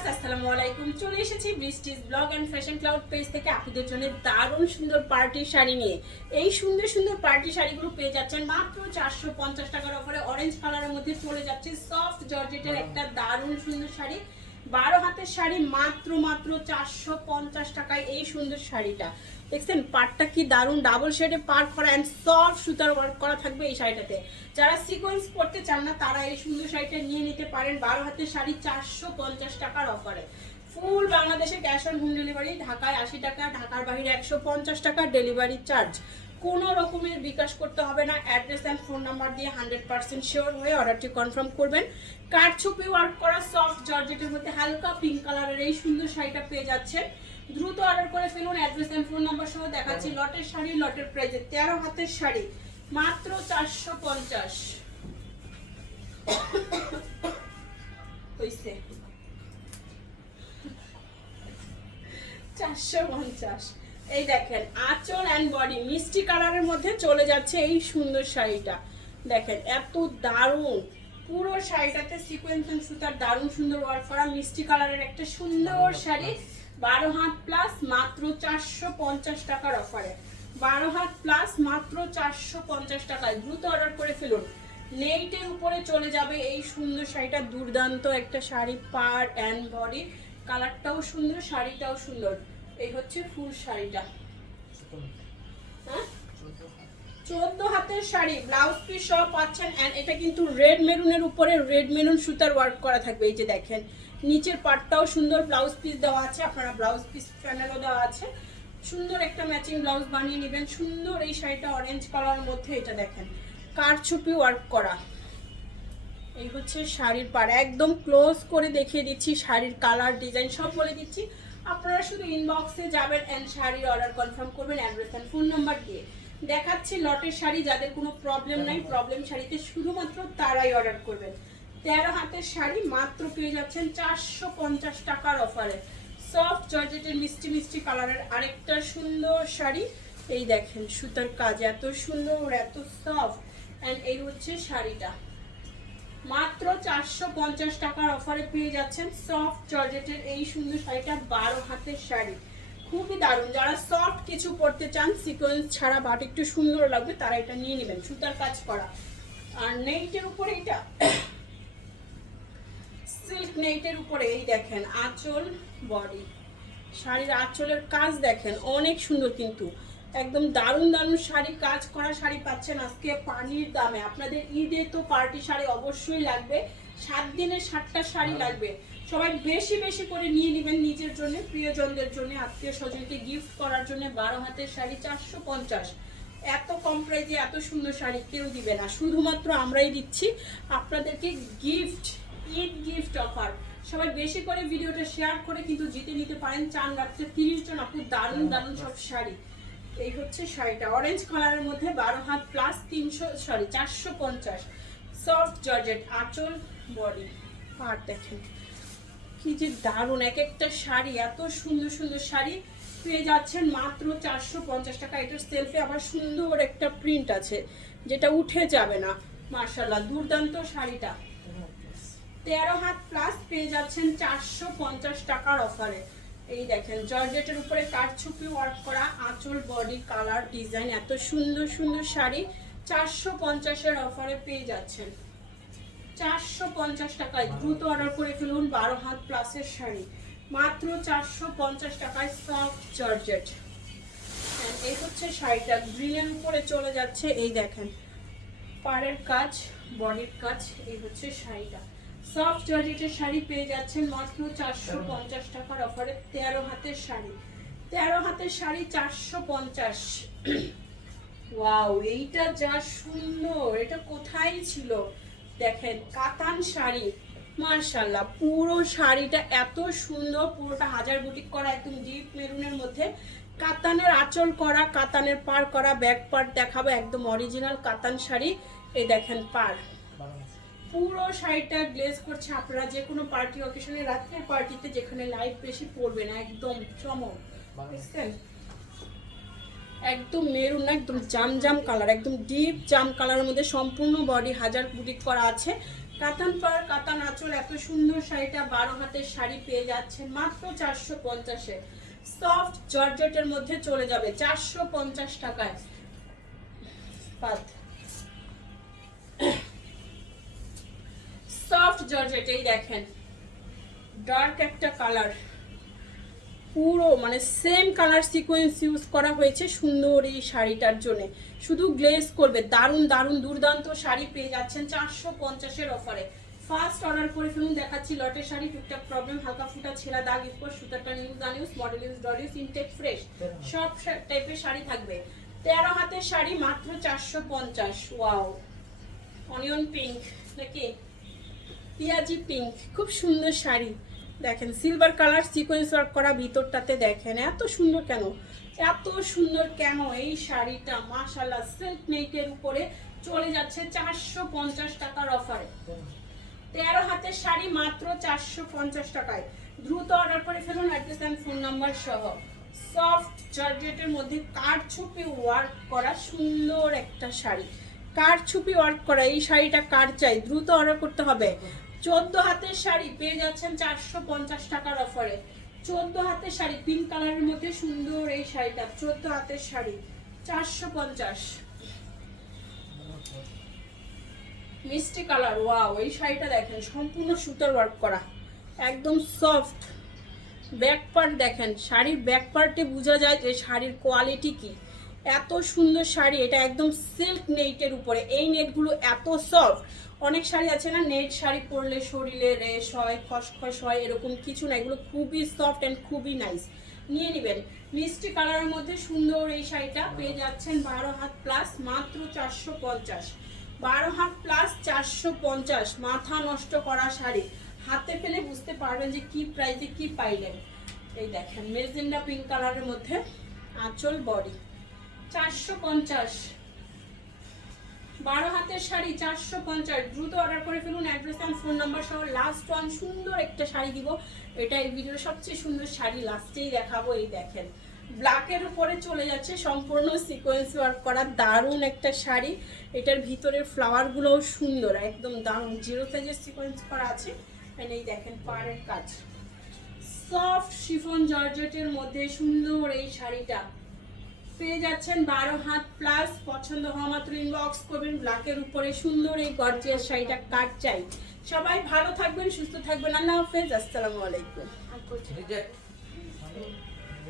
Viewers আসসালামু আলাইকুম। চলে এসেছি বৃষ্টিস blog and fashion cloud page থেকে আপনাদের জন্য দারুণ সুন্দর পার্টি শাড়ি নিয়ে। এই সুন্দর সুন্দর পার্টি শাড়িগুলো পেয়ে যাচ্ছেন মাত্র 450 টাকার অফারে। অরেঞ্জ কালারের মধ্যে চলে যাচ্ছে সফট জর্জেটের একটা দারুণ সুন্দর শাড়ি। 12 হাতের শাড়ি মাত্র 450 টাকায় এই সুন্দর শাড়িটা। দেখছেন পাড়টা কি দারুণ, ডাবল শেডে পার করা এন্ড সফট সুতার ওয়ার্ক করা থাকবে এই শাড়িটাতে। যারা সিকোয়েন্স পরতে চান না তারা এই সুন্দর শাড়িটা নিয়ে নিতে পারেন। 12 হাতের শাড়ি 450 টাকার অফারে। ফুল বাংলাদেশে ক্যাশ অন হোম ডেলিভারি। ঢাকায় 80 টাকা, ঢাকার বাইরে 150 টাকা ডেলিভারি চার্জ। কোনো রকমের বিকাশ করতে হবে না। অ্যাড্রেস অ্যান্ড ফোন নাম্বার দিয়ে 100% শিওর হয়ে অর্ডারটি কনফার্ম করবেন। কারচুপি ওয়ার্ক করা সফট জর্জেটের মধ্যে হালকা পিঙ্ক কালারের এই সুন্দর শাড়িটা পেয়ে যাচ্ছেন। দ্রুত অর্ডার করে ফেলুন। অ্যাড্রেস অ্যান্ড ফোন নাম্বার সহ দেখাচ্ছি লটের শাড়ি, লটের প্রাইসে 13 হাতের শাড়ি মাত্র 450 হইছে 450। এই দেখেন আঁচল এন্ড বডি মিষ্টি কালারের মধ্যে চলে যাচ্ছে এই সুন্দর শাড়িটা। দেখেন এত দারুণ, পুরো শাড়িটাতে সিকোয়েন্স এন্ড সুতার দারুণ সুন্দর ওয়ার্ক করা মিষ্টি কালারের একটা সুন্দর শাড়ি। 12 হাত প্লাস মাত্র 450 টাকার অফারে। 12 হাত প্লাস মাত্র 450 টাকায় দ্রুত অর্ডার করে ফেলুন। নেইটের উপরে চলে যাবে এই সুন্দর শাড়িটা। দুর্দান্ত একটা শাড়ি, পার অ্যান্ড বডি কালারটাও সুন্দর, শাড়িটাও সুন্দর। এই হচ্ছে ফুল শাড়িটা। হ্যাঁ 14 হাতের শাড়ি, ব্লাউজ পিস সহ পাচ্ছেন। এন্ড এটা কিন্তু রেড মেরুনের উপরে রেড মেরুন সুতার ওয়ার্ক করা থাকবে। এই যে দেখেন নিচের পাটটাও সুন্দর, ব্লাউজ পিস দেওয়া আছে, আপনারা ব্লাউজ পিস প্যানেলও দেওয়া আছে। সুন্দর একটা ম্যাচিং ব্লাউজ বানিয়ে নেবেন। সুন্দর এই শাড়িটা অরেঞ্জ কালারের মধ্যে। এটা দেখেন কারচুপি ওয়ার্ক করা। এই হচ্ছে শাড়ির পাড়, একদম ক্লোজ করে দেখিয়ে দিচ্ছি। শাড়ির কালার ডিজাইন সব বলে দিচ্ছি। আপনারা শুধু ইনবক্সে যাবেন এন্ড শাড়ির অর্ডার কনফার্ম করবেন অ্যাড্রেস এন্ড ফোন নাম্বার দিয়ে। দেখাচ্ছি লটের শাড়ি, যাদের কোনো প্রবলেম নাই, প্রবলেম শাড়িতে শুধুমাত্র তারাই অর্ডার করবেন। 13 হাতের শাড়ি মাত্র পেয়ে যাচ্ছেন 450 টাকার অফারে। সফট জর্জেটের মিষ্টি মিষ্টি কালারের আরেকটা সুন্দর শাড়ি। এই দেখেন সুতার কাজ এত সুন্দর, এত সফট। এন্ড এই হচ্ছে শাড়িটা মাত্র 450 টাকার অফারে পেয়ে যাচ্ছেন সফট জর্জেটের এই সুন্দর শাড়িটা। 12 হাতের শাড়ি খুবই দারুণ। যারা সফট কিছু পরতে চান সিকোয়েন্স ছাড়া বাট একটু সুন্দর লাগবে তারা এটা নিয়ে নেবেন। সুতার কাজ করা আর নেইটের উপরে, এটা সিল্ক নেইটের উপরে। এই দেখেন আঁচল বডি, শাড়ির আঁচলের কাজ দেখেন অনেক সুন্দর, কিন্তু একদম দারুণ দারুণ শাড়ি, কাজ করা শাড়ি পাচ্ছেন আজকে পানির দামে। আপনাদের ঈদে তো পার্টি শাড়ি অবশ্যই লাগবে, 7 দিনে 7টা শাড়ি লাগবে। সবাই বেশি বেশি করে নিয়ে নেবেন নিজের জন্য, প্রিয়জনদের জন্য, আত্মীয় স্বজনকে গিফট করার জন্য। 12 হাতের শাড়ি 450। এত কম প্রাইসে এত সুন্দর শাড়ি কেউ দিবে না, শুধুমাত্র আমরাই দিচ্ছি আপনাদেরকে গিফট, ঈদ গিফট অফার। সবাই বেশি করে ভিডিওটা শেয়ার করে কিন্তু জিতে নিতে পারেন। চান রাখতে 30 জন আপু দারুণ দারুণ সব শাড়ি। এই হচ্ছে শাড়িটা অরেঞ্জ কালারের মধ্যে। 12 হাত প্লাস 450 সফট জর্জেট আঁচল বডি আর দেখেন কি যে দারুণ এক একটা শাড়ি। এত সুন্দর সুন্দর শাড়ি পেয়ে যাচ্ছেন মাত্র 450 টাকা। এটার সেলফে আবার সুন্দর একটা প্রিন্ট আছে যেটা উঠে যাবে না। মাশাআল্লাহ দুর্দান্ত শাড়িটা। 13 হাত প্লাস পেয়ে যাচ্ছেন 450 টাকার অফারে। এই দেখেন জর্জেটের উপরে কারচুপি ওয়ার্ক করা, আঁচল বডি কালার ডিজাইন, এত সুন্দর সুন্দর শাড়ি 450 এর অফারে পেয়ে যাচ্ছেন। 450 টাকায় দ্রুত অর্ডার করে ফেলুন। 12 হাত প্লাসের শাড়ি মাত্র 450 টাকায় সফট জর্জেট। এই হচ্ছে শাড়িটা গ্রিনের উপরে চলে যাচ্ছে। এই দেখেন পাড়ের কাজ, বডির কাজ। এই হচ্ছে শাড়িটা সফট জর্জেটের শাড়ি পেয়ে যাচ্ছেন মাত্র 450 টাকার অফারে। 13 হাতের শাড়ি, 13 হাতের শাড়ি 450। ওয়াও এইটা যা সুন্দর, এটা কোথায় ছিল দেখেন কাতান শাড়ি। মাশাআল্লাহ পুরো শাড়িটা এত সুন্দর, পুরোটা হাজার বুটিক করা, একদম ডিপ মেরুনের মধ্যে কাতানের আঁচল করা, কাতানের পার করা। ব্যাক পার্ট দেখাবো, একদম অরিজিনাল কাতান শাড়ি। এই দেখেন পার, পুরো শাড়িটা গ্লেজ করছে। আপনারা যে কোনো পার্টি অকেশনে, রাত্রের পার্টিতে যেখানে লাইট বেশি পড়বে না, একদম চমক। বুঝছেন একদম মেরুন না, একদম জাম জাম কালার, একদম ডিপ জাম কালারের মধ্যে সম্পূর্ণ বডি হাজার বুটিক করা আছে। কাতান পার কাতান আঁচল, এত সুন্দর শাড়িটা 12 হাতের শাড়ি পেয়ে যাচ্ছে মাত্র 450-এ। সফট জর্জেটের মধ্যে চলে যাবে 450 টাকায়। সফট জর্জেট, এই দেখেন ডার্ক একটা কালার, পুরো মানে সেম কালার সিকোয়েন্স ইউজ করা হয়েছে সুন্দর এই শাড়িটার জন্য। শুধু গ্লেজ করবে, দারুণ দারুণ দুর্দান্ত শাড়ি পেয়ে যাচ্ছেন 450-এর অফারে। ফার্স্ট অর্ডার করে ফেলুন, দেখাচ্ছি লটের শাড়ি। টুকটাক প্রবলেম, হালকা ফুটা ছেঁড়া দাগ, ইউজ সুতাটা নিউজ unused, model use, dot use, intact fresh, সব টাইপের শাড়ি থাকবে। 13 হাতের শাড়ি মাত্র 450। ওয়াও, অনিয়ন পিঙ্ক নাকি পিয়াজি পিঙ্ক, খুব সুন্দর শাড়ি। দেখেন সিলভার কালার সিকোয়েন্স ওয়ার্ক করা, ভিতরটাতে দেখেন এত সুন্দর কেন, এত সুন্দর কেন এই শাড়িটা। মাশাআল্লাহ, সিল্ক নেটের উপরে চলে যাচ্ছে 450 টাকার অফারে। 13 হাতের শাড়ি মাত্র 450 টাকায়। দ্রুত অর্ডার করে ফেলুন, অ্যাড্রেস এন্ড ফোন নাম্বার সহ। সফট জর্জেটের মধ্যে কারচুপি ওয়ার্ক করা সুন্দর একটা শাড়ি, কারচুপি ওয়ার্ক করা এই শাড়িটা কার চাই, দ্রুত অর্ডার করতে হবে। 14 হাতের শাড়ি পেয়ে যাচ্ছেন 450 টাকার অফারে। 14 হাতের শাড়ি পিঙ্ক কালারের মধ্যে সুন্দর এই শাড়িটা, 14 হাতের শাড়ি 450। মিষ্টি কালার, ওয়াও এই শাড়িটা দেখেন সম্পূর্ণ সুতার ওয়ার্ক করা, একদম সফট। ব্যাক পার্ট দেখেন, শাড়ির ব্যাক পার্টে বোঝা যায় যে শাড়ির কোয়ালিটি কি। এত সুন্দর শাড়ি, এটা একদম সিল্ক নেটের উপরে, এই নেটগুলো এত সফট। অনেক শাড়ি আছে না নেট শাড়ি পরলে শরীরে রেশ হয়, খসখস হয়, এরকম কিছু না, এগুলো খুবই সফট অ্যান্ড খুবই নাইস। নিয়ে নেবেন। মিষ্টি কালারের মধ্যে সুন্দর এই শাড়িটা পেয়ে যাচ্ছেন 12 হাত প্লাস মাত্র 450। 12 হাত প্লাস 450, মাথা নষ্ট করা শাড়ি। হাতে পেলে বুঝতে পারবেন যে কি প্রাইসে কি পাইলেন। এই দেখেন মেজেন্ডা পিঙ্ক কালারের মধ্যে আঁচল, বডি 450। 12 হাতের শাড়ি 450। দ্রুত অর্ডার করে ফেলুন, অ্যাড্রেস এন্ড ফোন নাম্বার সহ। লাস্ট ওয়ান সুন্দর একটা শাড়ি দিব, এটা এই ভিডিওর সবচেয়ে সুন্দর শাড়ি লাস্টেই দেখাবো। এই দেখেন ব্ল্যাকের উপরে চলে যাচ্ছে সম্পূর্ণ সিকোয়েন্স ওয়ার্ক করা দারুণ একটা শাড়ি। এটার ভিতরের ফ্লাওয়ারগুলোও সুন্দর, একদম দারুণ, 0 সাইজের সিকোয়েন্স করা আছে। এই দেখেন পাড়ের কাজ, সফট শিফন জর্জেটের মধ্যে সুন্দর এই শাড়িটা পেয়ে যাচ্ছেন 12 হাত প্লাস। পছন্দ হওয়া মাত্র ইনবক্স করবেন। ব্ল্যাকের উপরে সুন্দর এই গর্জিয়াস শাড়িটা কার চাই। সবাই ভালো থাকবেন, সুস্থ থাকবেন। আল্লাহ হাফেজ, আসসালামু আলাইকুম।